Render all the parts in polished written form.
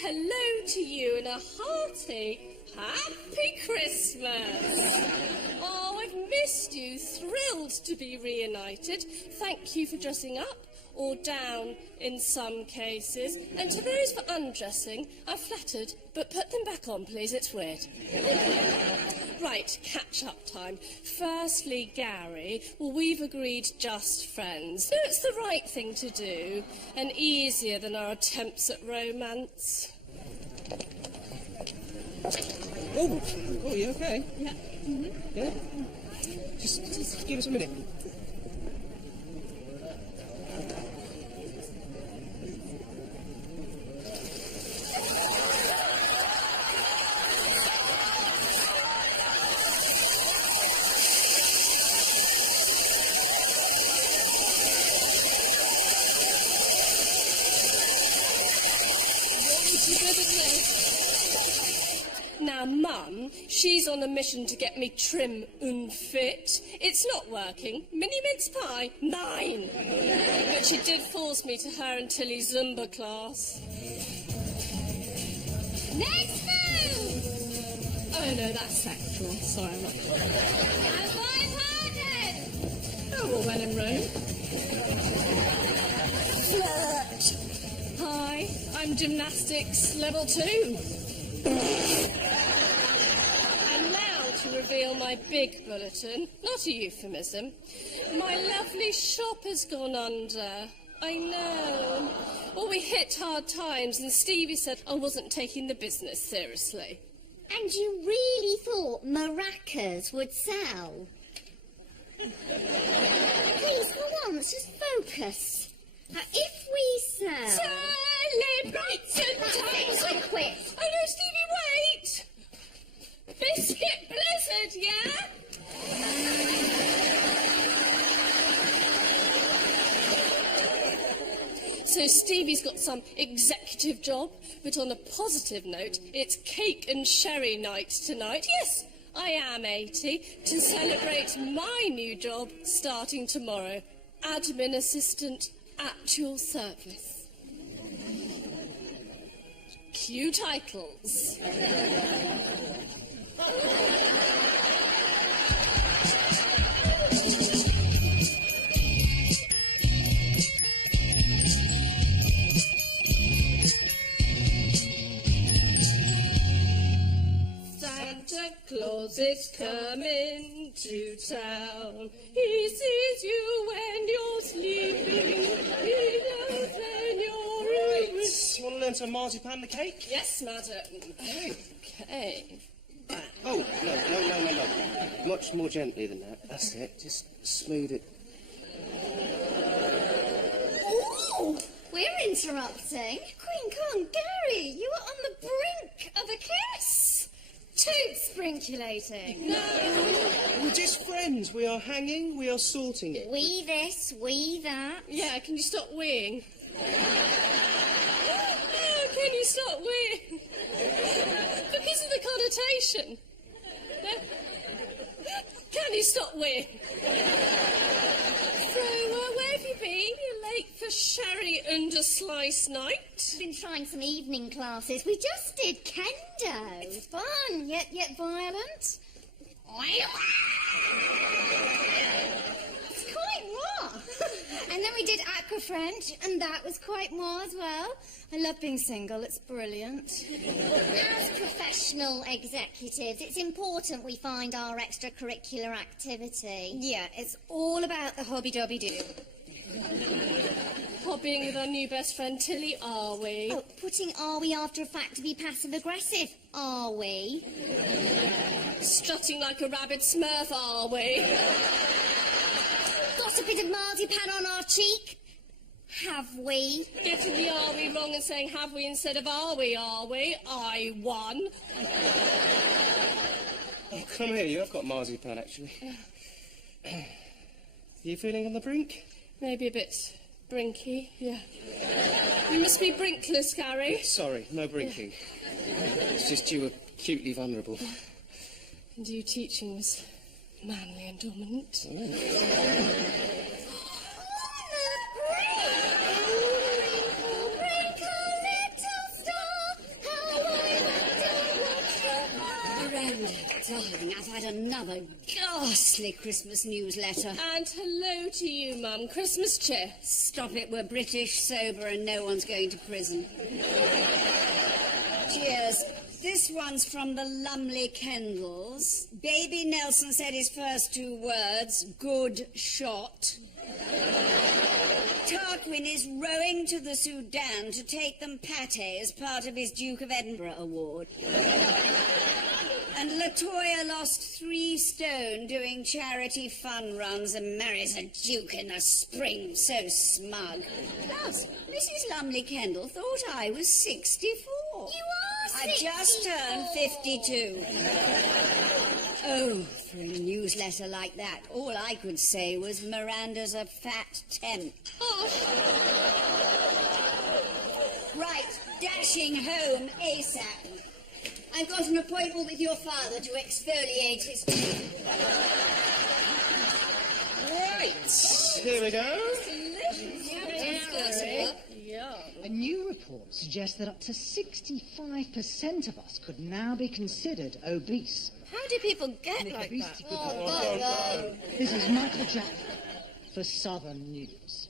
hello to you and a hearty Happy Christmas. Oh, I've missed you. Thrilled to be reunited. Thank you for dressing up, or down in some cases. And to those for undressing, I'm flattered, but put them back on, please. It's weird. Right, catch-up time. Firstly, Gary, well, we've agreed just friends. It's the right thing to do, and easier than our attempts at romance. Oh, you okay? Yeah. Yeah? Just give us a minute. Now, Mum, she's on a mission to get me trim and fit. It's not working. Mini mince pie, 9. But she did force me to her and Tilly's Zumba class. Next move! Oh, no, that's sexual. Sorry, I'm not... And light-hearted! Oh, well, when in Rome. Flirt! Hi, I'm gymnastics level 2. And now to reveal my big bulletin, not a euphemism. My lovely shop has gone under. I know. Well, we hit hard times and Stevie said I wasn't taking the business seriously. And you really thought maracas would sell? Please, hold on, let's just focus. Now, if we sell... Celebrate That's it, I quit. Oh no, Stevie, wait! Biscuit Blizzard, yeah? So Stevie's got some executive job, but on a positive note, it's cake and sherry night tonight. Yes, I am 80, to celebrate my new job starting tomorrow. Admin assistant at your service. Cue titles. Santa Claus is coming to town. He sees you when you're sleeping. He knows when you're awake. You want to learn some marzipan the cake? Yes, madam. Okay. Oh, no. Much more gently than that. That's it. Just smooth it. Ooh, we're interrupting. Queen Kong, Gary, you are on the brink of a kiss. Toot sprinkulating. No. We're just friends. We are hanging, we are sorting it. We this, we that. Yeah, can you stop weeing? Oh, can you stop weeing? Because of the connotation. No? Can you stop weeing? So, where have you been? You're late for sherry and a slice night. Been trying some evening classes. We just did kendo. It's fun, yet violent. It's quite moi. And then we did aqua French, and that was quite moi as well. I love being single, it's brilliant. As professional executives, it's important we find our extracurricular activity. Yeah, it's all about the hobby-dobby-doo. Hobbying with our new best friend Tilly, are we? Oh, putting are we after a fact to be passive-aggressive, are we? Strutting like a rabid smurf, are we? Got a bit of marzipan on our cheek? Have we? Getting the are we wrong and saying have we instead of are we? I won. Oh, come here, you have got marzipan, actually. Are you feeling on the brink? Maybe a bit brinky, yeah. You must be brinkless, Gary. Sorry, no brinking. It's just you were cutely vulnerable. And you teaching was manly and dominant. another ghastly Christmas newsletter. And hello to you, Mum. Christmas cheer. Stop it, we're British, sober, and no one's going to prison. Cheers. This one's from the Lumley Kendalls. Baby Nelson said his first 2 words, good shot. Tarquin is rowing to the Sudan to take them pâté as part of his Duke of Edinburgh award. And Latoya lost 3 stone doing charity fun runs and marries a duke in the spring, so smug. Plus, Mrs. Lumley Kendall thought I was 64. You are 64. I just turned 52. Oh, for a newsletter like that, all I could say was Miranda's a fat temp. Oh. Right, dashing home ASAP. I've got an appointment with your father to exfoliate his teeth. Right, here we go. A new report suggests that up to 65% of us could now be considered obese. How do people get like that? This is Michael Jack for Southern News.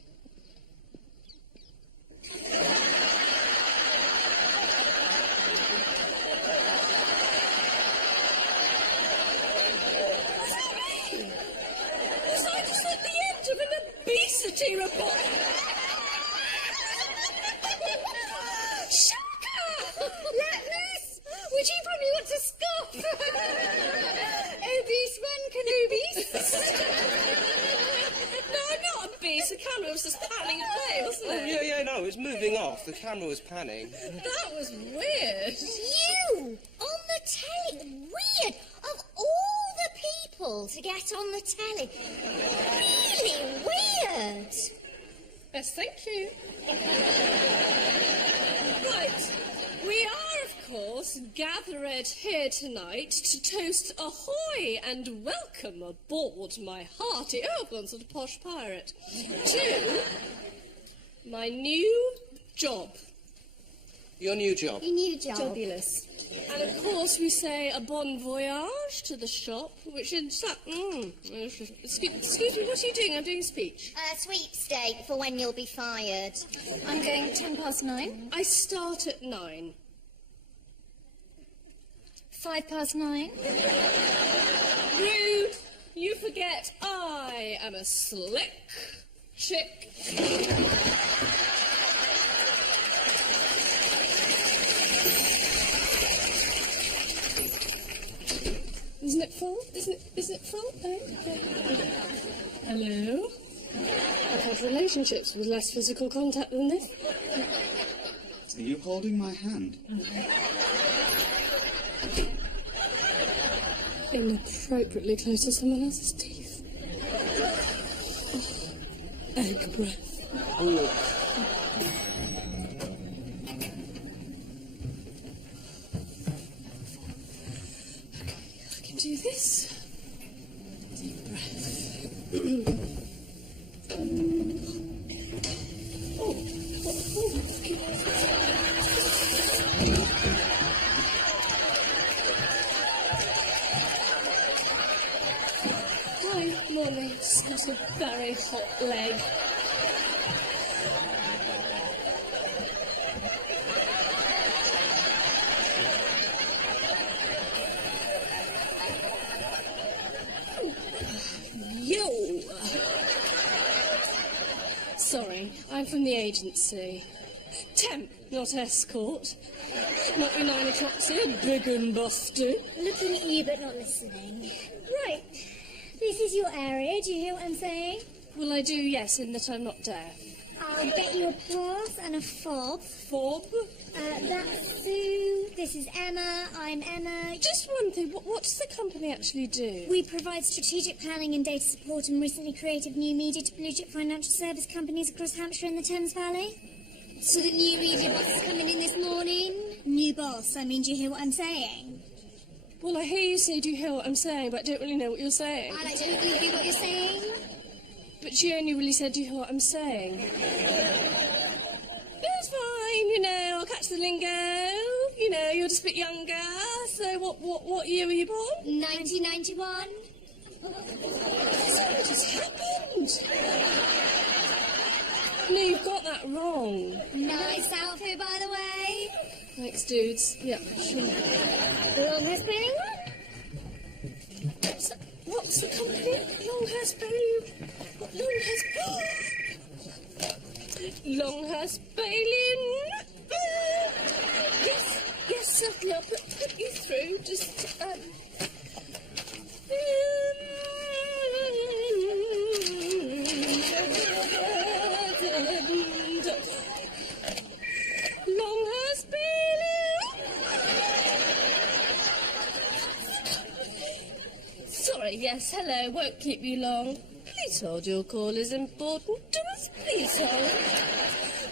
Was I just at the end of an obesity report? Shocker! Let loose! Would you probably want to scoff? Obese one can obese. No, I'm not obese. The camera was just panning away, wasn't it? Yeah, no, it was moving off. The camera was panning. That was weird. You on the telly? Weird. Of all the people to get on the telly, really weird. Yes, thank you. Right. We are, of course, gathered here tonight to toast ahoy and welcome aboard my hearty, oh, I've gone sort of posh pirate, to my new job. Your new job. Your new job. Jobulous. And of course we say a bon voyage to the shop, which is excuse me, what are you doing? I'm doing a speech. Sweepstake for when you'll be fired. I'm going 9:10. I start at 9. 9:05. Rude! You forget I am a slick chick. Isn't it full? Isn't it full? Hello? I've had relationships with less physical contact than this. Are you holding my hand? Inappropriately close to someone else's teeth. Oh, egg breath. Oh. I can do this. Deep breath. Hi, morning. Such a very hot leg. Yo! Sorry, I'm from the agency. Temp, not escort. Might be 9 o'clock, here, big and busted. Looking at you but not listening. Right. This is your area. Do you hear what I'm saying? Well, I do, yes, in that I'm not deaf. I'll get you a pass and a fob. Fob? That's Sue. This is Emma. I'm Emma. Just one thing, what does the company actually do? We provide strategic planning and data support and recently creative new media to blue-chip financial service companies across Hampshire and the Thames Valley. So the new media boss is coming in this morning. New boss, I mean, do you hear what I'm saying? Well, I hear you say, do you hear what I'm saying, but I don't really know what you're saying. I don't really hear what you're saying. But she only really said, do you hear what I'm saying? It's fine, you know, I'll catch the lingo. You know, you're just a bit younger, So what year were you born? 1991. What has happened? No, you've got that wrong. Nice outfit, by the way. Thanks, dudes. Yeah, sure. Longhair spelling one? What's the company? Longhair spelling. What Longhair spelling. Yes, certainly. I'll put you through. Just, Longhair spelling. Sorry, yes, hello, won't keep you long. Please hold, your call is important to us. Please hold.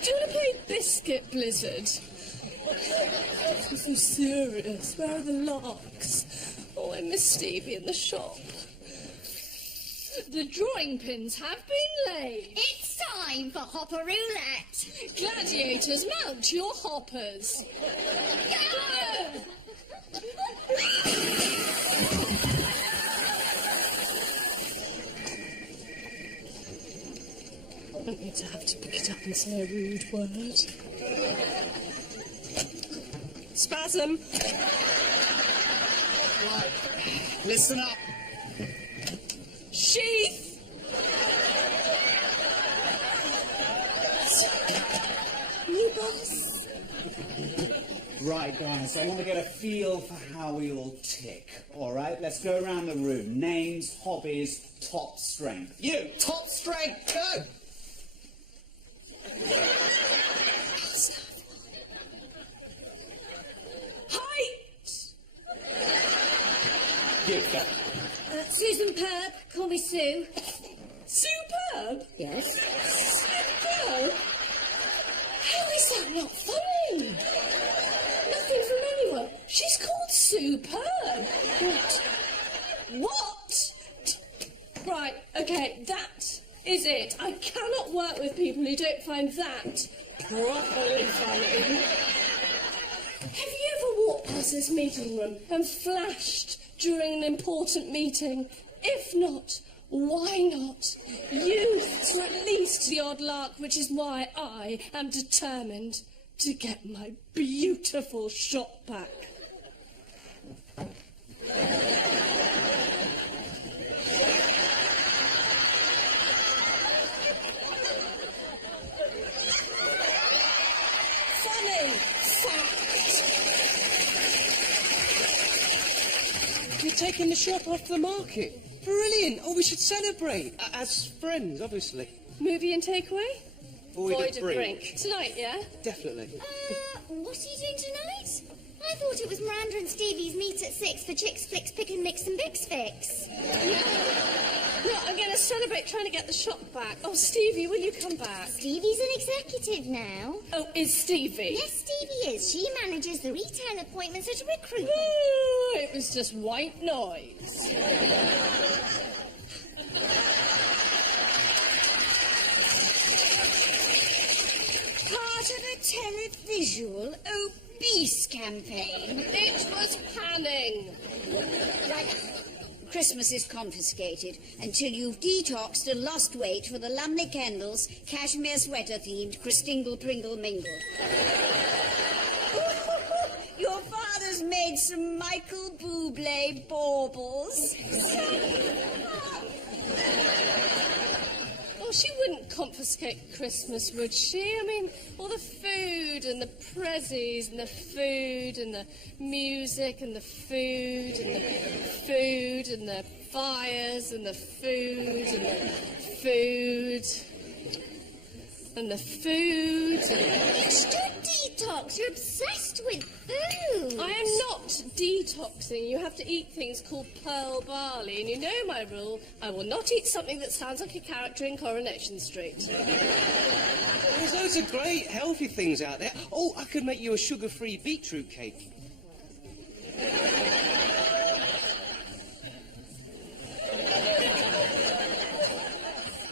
Do you want to play Biscuit Blizzard? I'm so serious. Where are the larks? Oh, I miss Stevie in the shop. The drawing pins have been laid. It's time for Hopper Roulette. Gladiators, mount your hoppers. Go! I don't need to have to pick it up and say a rude word. Spasm. Right. Listen up. Sheath. You boss. Right, guys, I want to get a feel for how we all tick. All right, let's go around the room. Names, hobbies, top strength. You, top strength, go! Height. You, go. Susan Purb, call me Sue. Superb. Yes? Superb. How is that not funny? Nothing from anyone. She's called Superb. What? Right, okay, that is it. I cannot work with people who don't find that properly funny. Have you ever walked past this meeting room and flashed during an important meeting? If not, why not? Youth to at least the odd lark, which is why I am determined to get my beautiful shot back. Funny fact. You're taking the shop off the market. Brilliant. Oh, we should celebrate. As friends, obviously. Movie and takeaway? Void of brink. Tonight, yeah? Definitely. What are you doing tonight? I thought it was Miranda and Stevie's meet at 6 for Chicks Flicks, Pick and Mix and Bix Fix. No, I'm going to celebrate trying to get the shop back. Oh, Stevie, will you come back? Stevie's an executive now. Oh, is Stevie? Yes, Stevie is. She manages the retail appointments at recruitment. Oh, it was just white noise. Part of a televisual obese campaign. It was panning. Right. Christmas is confiscated until you've detoxed and lost weight for the Lumley Kendall's cashmere sweater-themed Christingle Pringle Mingle. Your father's made some Michael Bublé baubles. Well, she wouldn't confiscate Christmas, would she? I mean, all the food and the prezzies and the food and the music and the food and the food and the fires and the food and the food and the food. Don't detox. You're obsessed with food. I am not detoxing. You have to eat things called pearl barley, and you know my rule. I will not eat something that sounds like a character in Coronation Street. There's loads of great healthy things out there. Oh, I could make you a sugar-free beetroot cake.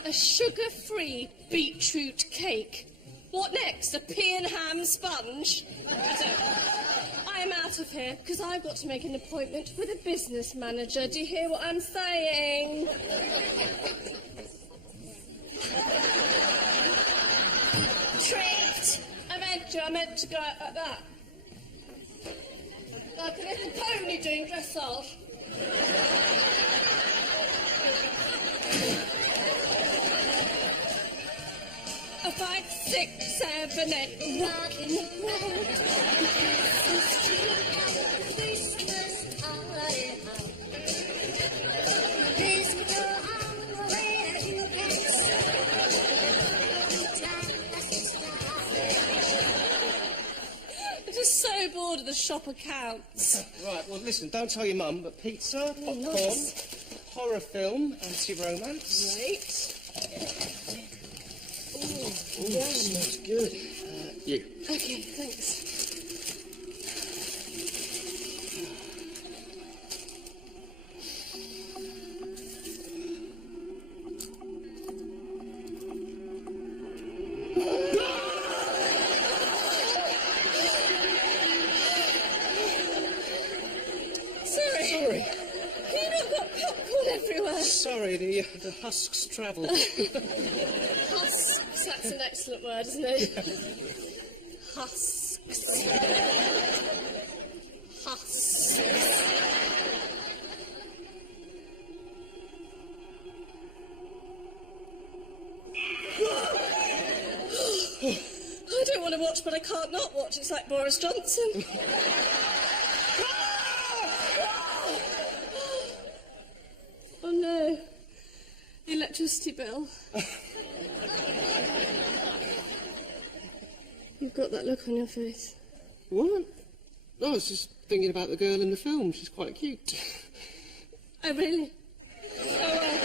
A sugar-free beetroot cake. What next? A pea and ham sponge? I am out out of here, because I've got to make an appointment with a business manager. Do you hear what I'm saying? Tricked. I meant to go out like that. Like a little pony doing dressage. 5, 6, 7, 8. Rocking the world. I'm just so bored of the shop accounts. Right, well, listen, don't tell your mum, but pizza, popcorn, horror film, anti-romance. Right. Ooh, smells good. You. Okay, thanks. Sorry. You not got popcorn everywhere. Sorry, the husks travelled. Husks, that's an excellent word, isn't it? Husks. Husks. I don't want to watch, but I can't not watch. It's like Boris Johnson. Oh no, the electricity bill. You've got that look on your face. What? No, I was just thinking about the girl in the film. She's quite cute. Oh, really? Oh, well,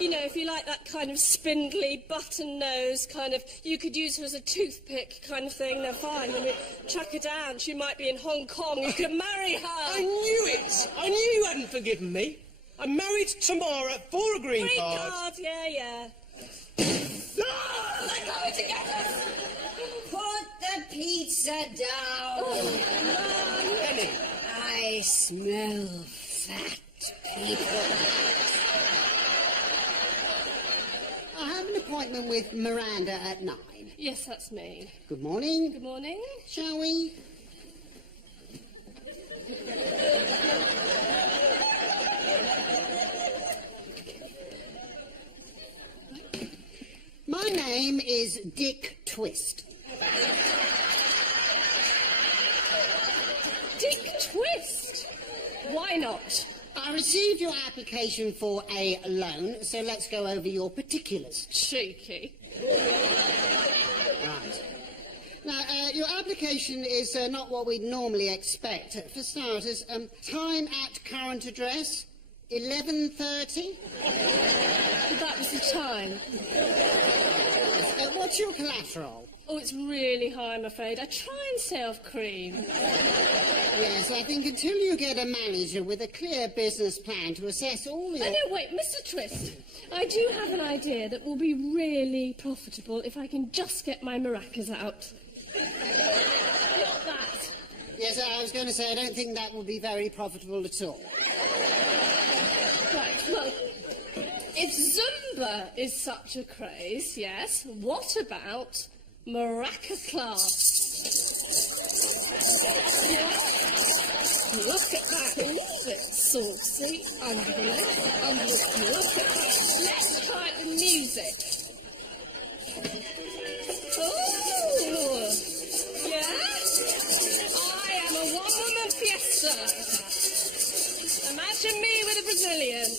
you know, if you like that kind of spindly, button nose kind of, you could use her as a toothpick kind of thing, then fine. I mean, track her down. She might be in Hong Kong. You could marry her. I knew it! I knew you hadn't forgiven me. I'm married tomorrow for a green card. Yeah. Ah! They're going together. Put the pizza down. Oh, Penny. I smell fat people. I have an appointment with Miranda at 9. yes, that's me. Good morning. Good morning. Shall we? My name is Dick Twist. Dick Twist. Why not? I received your application for a loan, so let's go over your particulars. Cheeky. Right. Now, your application is not what we'd normally expect. For starters, time at current address, 11:30. That was the time. What's your collateral? Oh, it's really high, I'm afraid. I try and stay off cream. Yes, I think until you get a manager with a clear business plan to assess all your... Oh, no, wait, Mr. Twist. I do have an idea that will be really profitable if I can just get my maracas out. Not that. Yes, I was going to say, I don't think that will be very profitable at all. Right, well, if Zumba is such a craze, yes, what about maraca class? Yeah. Look at that. Ooh, it's saucy. Under the leg. Look at that. Let's try the music. Oh, yeah? I am a one-woman fiesta. Imagine me with a Brazilian.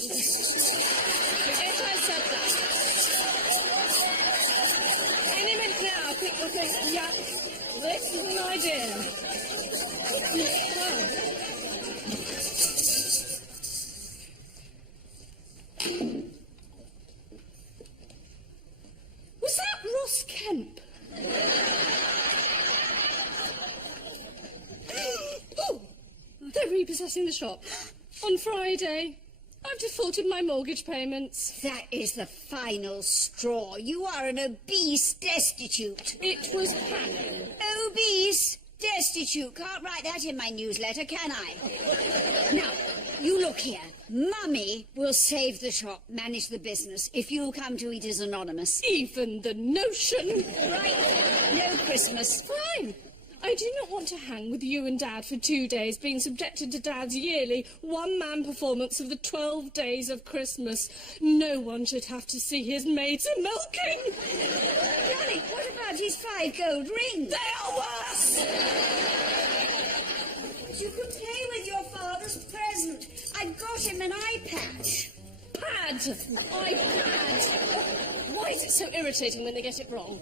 Forget I said that. Any minute now, I think we'll think, yeah, this is an idea. Oh. Was that Ross Kemp? Oh, they're repossessing the shop. On Friday. I've defaulted my mortgage payments. That is the final straw. You are an obese destitute. It was packed. Obese? Destitute. Can't write that in my newsletter, can I? Now, you look here. Mummy will save the shop, manage the business, if you'll come to Eaters Anonymous. Even the notion. Right. No Christmas. Fine. I do not want to hang with you and Dad for 2 days, being subjected to Dad's yearly one-man performance of the 12 days of Christmas. No one should have to see his maids a-milking. Darling, what about his 5 gold rings? They are worse. You could play with your father's present. I got him an eye patch. Pad. iPad. Why is it so irritating when they get it wrong?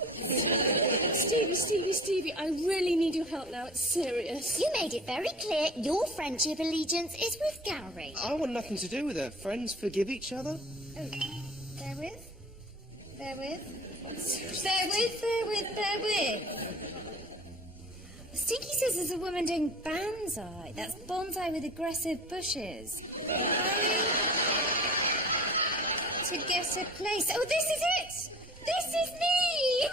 Stevie, I really need your help now. It's serious. You made it very clear your friendship allegiance is with Gary. I want nothing to do with her. Friends forgive each other. Oh, bear with. Stinky says there's a woman doing bonsai. That's bonsai with aggressive bushes. To get a place. Oh, this is it! This is me!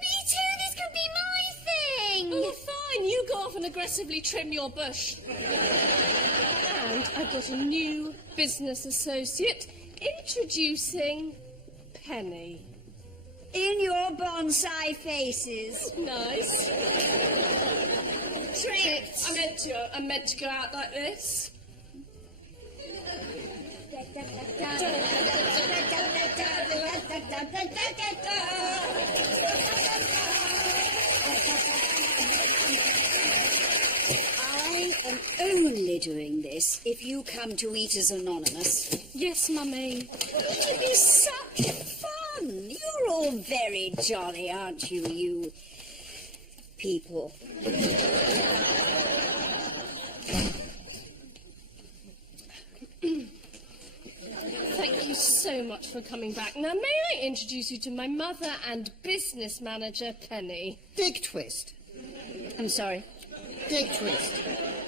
Me too, this could be my thing! Oh, fine. You go off and aggressively trim your bush. And I've got a new business associate. Introducing Penny. In your bonsai faces. Nice. Tricked. I meant to go out like this. I am only doing this if you come to Eaters Anonymous. Yes, Mummy. It'll be such fun. You're all very jolly, aren't you, you people? Thank you so much for coming back. Now, may I introduce you to my mother and business manager, Penny? Dick Twist. I'm sorry. Dick Twist.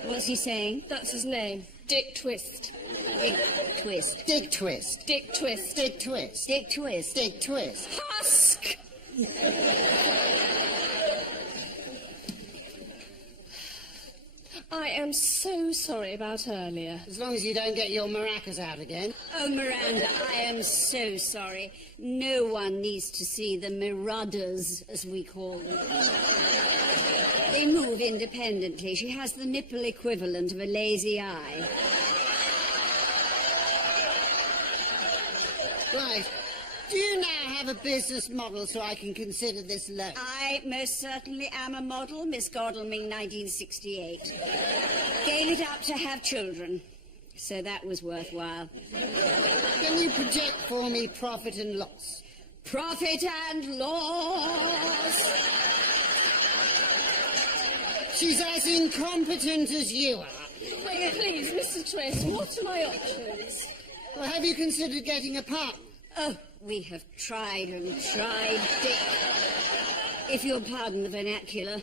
What's he saying? That's his name. Dick Twist. Dick Twist. Dick Twist. Dick Twist. Dick Twist. Dick Twist. Dick Twist. Husk! I am so sorry about earlier. As long as you don't get your maracas out again. Oh, Miranda, I am so sorry. No one needs to see the Mirandas, as we call them. They move independently. She has the nipple equivalent of a lazy eye. Right. Do you now have a business model so I can consider this loan? I most certainly am a model, Miss Godalming, 1968. Gave it up to have children. So that was worthwhile. Can you project for me profit and loss? Profit and loss! She's as incompetent as you are. Wait, please, Mr. Twist, what are my options? Well, have you considered getting a partner? Oh, we have tried and tried, Dick. If you'll pardon the vernacular,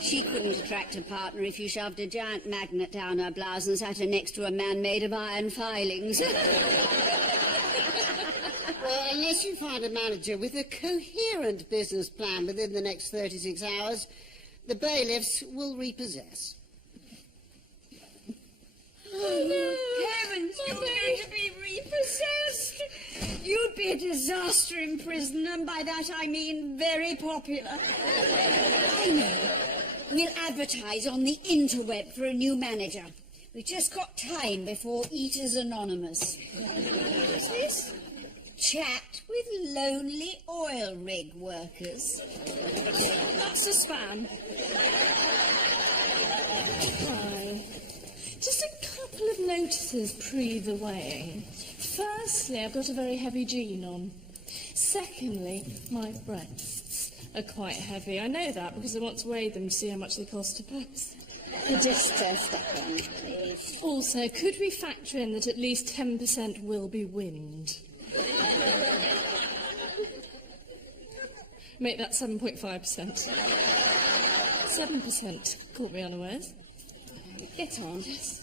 she couldn't attract a partner if you shoved a giant magnet down her blouse and sat her next to a man made of iron filings. Well, unless you find a manager with a coherent business plan within the next 36 hours, the bailiffs will repossess. Heavens, you're going to be repossessed. You'd be a disaster in prison, and by that I mean very popular. I know. We'll advertise on the interweb for a new manager. We've just got time before Eaters Anonymous. What's this? Chat with lonely oil rig workers. That's a spam. Right. Just a couple of notices pre the weighing. Firstly, I've got a very heavy jean on. Secondly, my breasts are quite heavy. I know that because I once weighed them to see how much they cost to post. Just step on, please. Also, could we factor in that at least 10% will be wind? Make that 7.5%. 7%. Caught me unawares. Get on. Yes.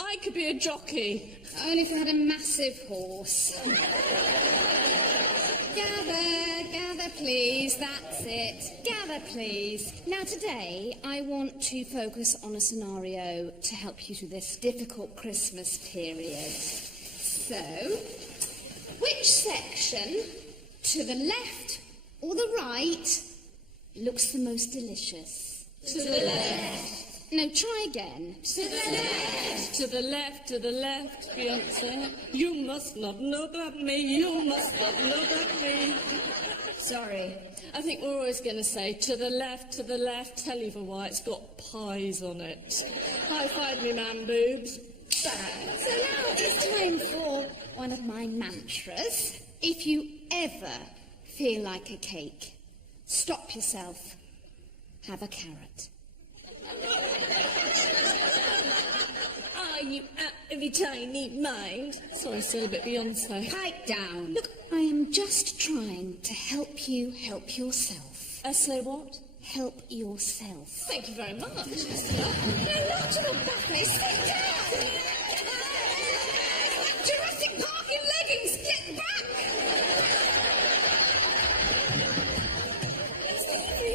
I could be a jockey. Only if I had a massive horse. Gather, gather, please, that's it. Gather, please. Now, today, I want to focus on a scenario to help you through this difficult Christmas period. So, which section, to the left or the right, looks the most delicious? To the left. No, try again. To the left. To the left, to the left, Beyonce. You must not know about me. You must not know about me. Sorry. I think we're always going to say, to the left, tell you for why, it's got pies on it. High five me, man boobs. Back. So now it's time for one of my mantras. If you ever feel like a cake, stop yourself. Have a carrot. Are you out of your tiny mind? Sorry, still a bit Beyonce. Pipe down. Look, I am just trying to help you help yourself. Say what? Help yourself. Thank you very much. No, not to the buffet. Sit down. Jurassic Park in leggings. Get back.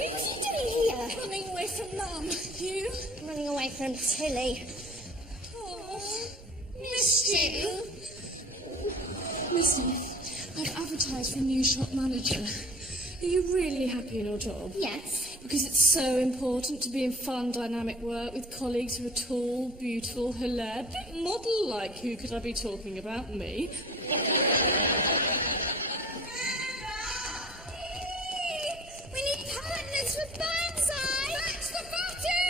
What's he doing here? Running away from Mum. You? Running away from Tilly. Oh, Missed you. listen, I've advertised for a new shop manager. Are you really happy in your job? Yes. Because it's so important to be in fun, dynamic work with colleagues who are tall, beautiful, hilarious, a bit model-like. Who could I be talking about? Me. We need partners for Banzai! That's the party!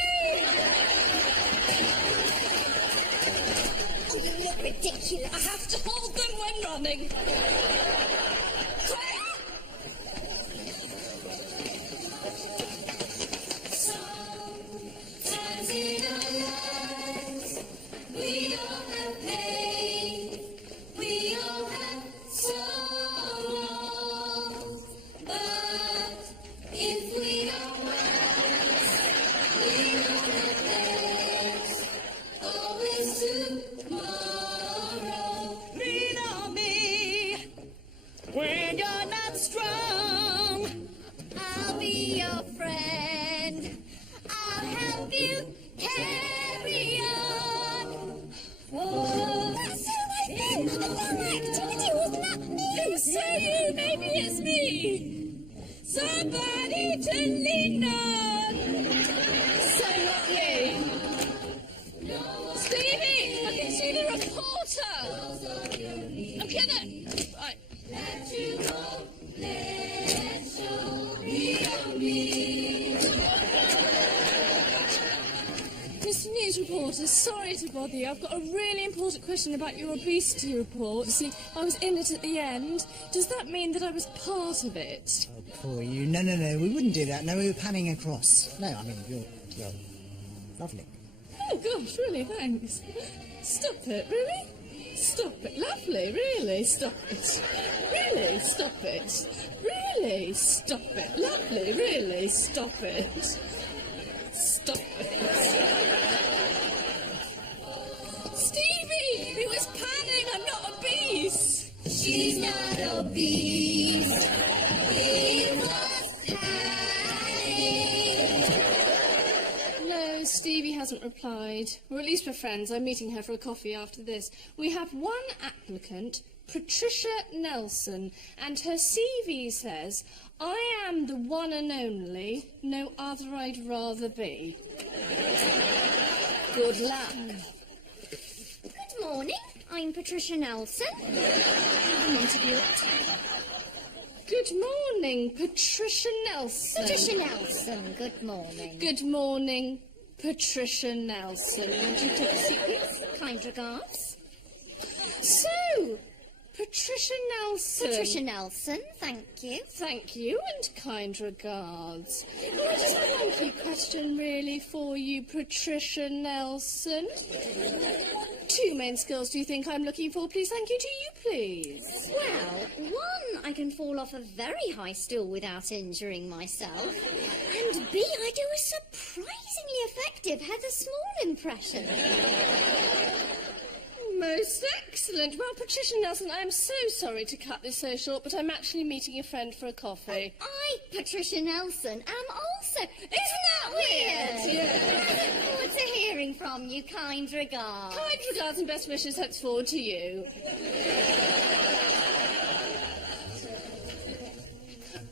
Oh, you look ridiculous. I have to hold them when running. Sometimes in our lives, we all have pain, we all have sorrow, but if we are wise, we know that there's always tomorrow. Lean on me when you're not strong. I'll be your friend. I'll help you carry on. Whoa. That's so nice then. A long activity, wasn't that me? Who say you? Maybe it's me. Somebody to lean on. So not you. Stevie, I can see the reporter. I'm gonna. Right. Let you go, let show me on me. Mr. News Reporter, sorry to bother you. I've got a really important question about your obesity report. You see, I was in it at the end. Does that mean that I was part of it? Oh, poor you. No, we wouldn't do that. No, we were panning across. No, I mean, you're lovely. Oh, gosh, really, thanks. Stop it, really? Stop it. Lovely, really? Stop it. Really? Stop it. Really? Stop it. Lovely, really? Stop it. Stop it. Stevie! It was panning, I'm not obese! She's not obese. It was panning. No, Stevie hasn't replied. Or at least we're friends. I'm meeting her for a coffee after this. We have one applicant, Patricia Nelson, and her CV says, I am the one and only, no other I'd rather be. Good luck. Good morning. I'm Patricia Nelson. I'm interviewed. Good morning, Patricia Nelson. Patricia Nelson, good morning. Good morning, Patricia Nelson. Would you take a seat, please? Kind regards. So, Patricia Nelson. Patricia Nelson, thank you. Thank you, and kind regards. Well, I just have one key question, really, for you, Patricia Nelson. Two main skills do you think I'm looking for, please? Thank you. To you, please. Well, one, I can fall off a very high stool without injuring myself. And B, I do a surprisingly effective Heather Small impression. Most excellent. Well, Patricia Nelson, I am so sorry to cut this so short, but I'm actually meeting a friend for a coffee. I Patricia Nelson, am also... Isn't that weird? Yeah. I look forward to hearing from you. Kind regards. Kind regards and best wishes henceforward to you.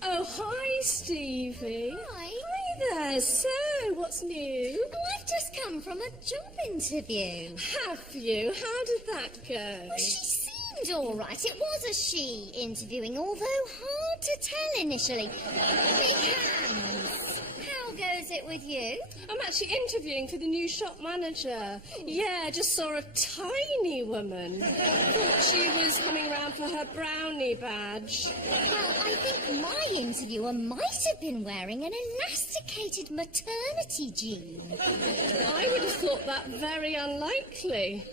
Oh, hi, Stevie. Hi. Hi there. So, what's new? Oh, I've just come from a job interview. Have you? How did that go? Well, she seemed all right. It was a she interviewing, although hard to tell initially. Big hands. How goes it with you? I'm actually interviewing for the new shop manager. Yeah, just saw a tiny woman. Thought she was coming round for her brownie badge. Well, I think my interviewer might have been wearing an elasticated maternity jean. I would have thought that very unlikely.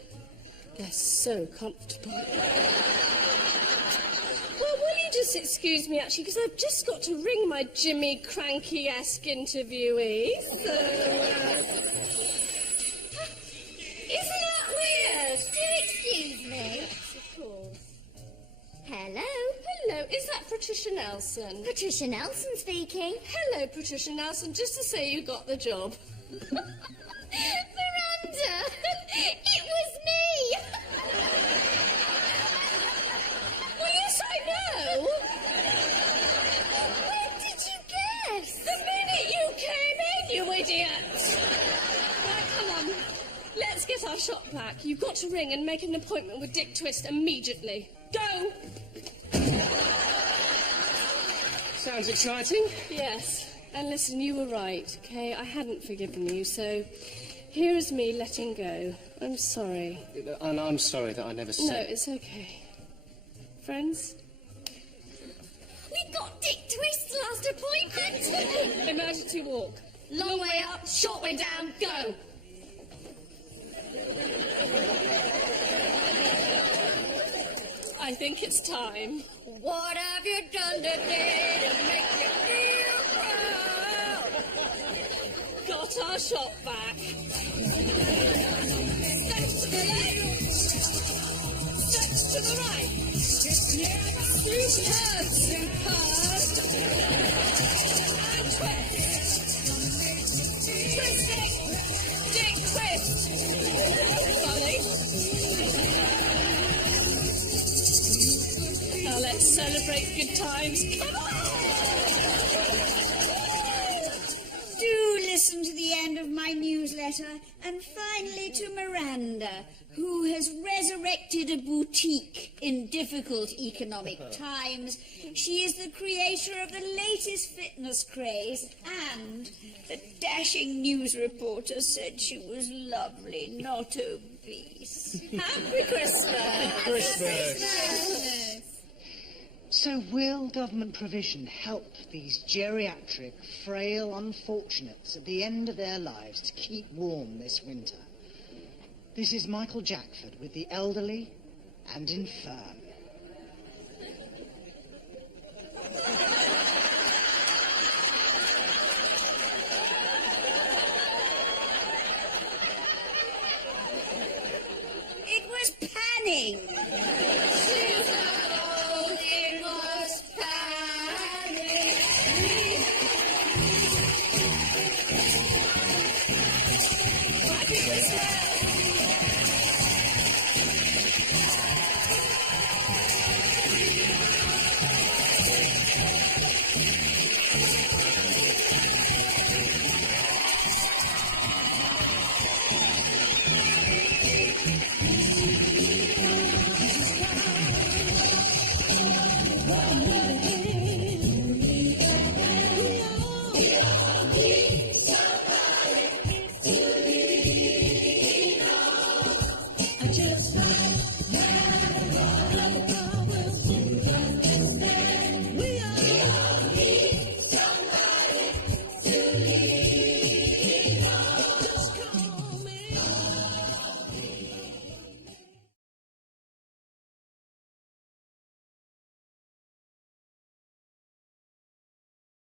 They're so comfortable. Well, will you just excuse me, actually, because I've just got to ring my Jimmy Cranky-esque interviewee. So, Isn't that weird? Do excuse me. Of course. Hello? Hello, is that Patricia Nelson? Patricia Nelson speaking. Hello, Patricia Nelson, just to say you got the job. Miranda! It was me! Well, yes, I know. When did you guess? The minute you came in, you idiot! Right, come on. Let's get our shop back. You've got to ring and make an appointment with Dick Twist immediately. Go! Sounds exciting. Yes. And listen, you were right, okay? I hadn't forgiven you, so here is me letting go. I'm sorry. And I'm sorry that I never said... No, it's okay. Friends? We got Dick Twist's last appointment! Emergency walk. Long way up, short way down, go! I think it's time. What have you done today to make me feel proud? Got our shop back. Steps to the right. Superb, superb. And twist. Twist it. Dick twist. Funny. Now let's celebrate good times. Come on! Do listen to the end of my newsletter, and finally to Miranda, who has resurrected a boutique in difficult economic times. She is the creator of the latest fitness craze, and the dashing news reporter said she was lovely, not obese. Happy Christmas! Christmas. So will government provision help these geriatric, frail unfortunates at the end of their lives to keep warm this winter? This is Michael Jackford with the elderly and infirm. It was panning. Happy Christmas!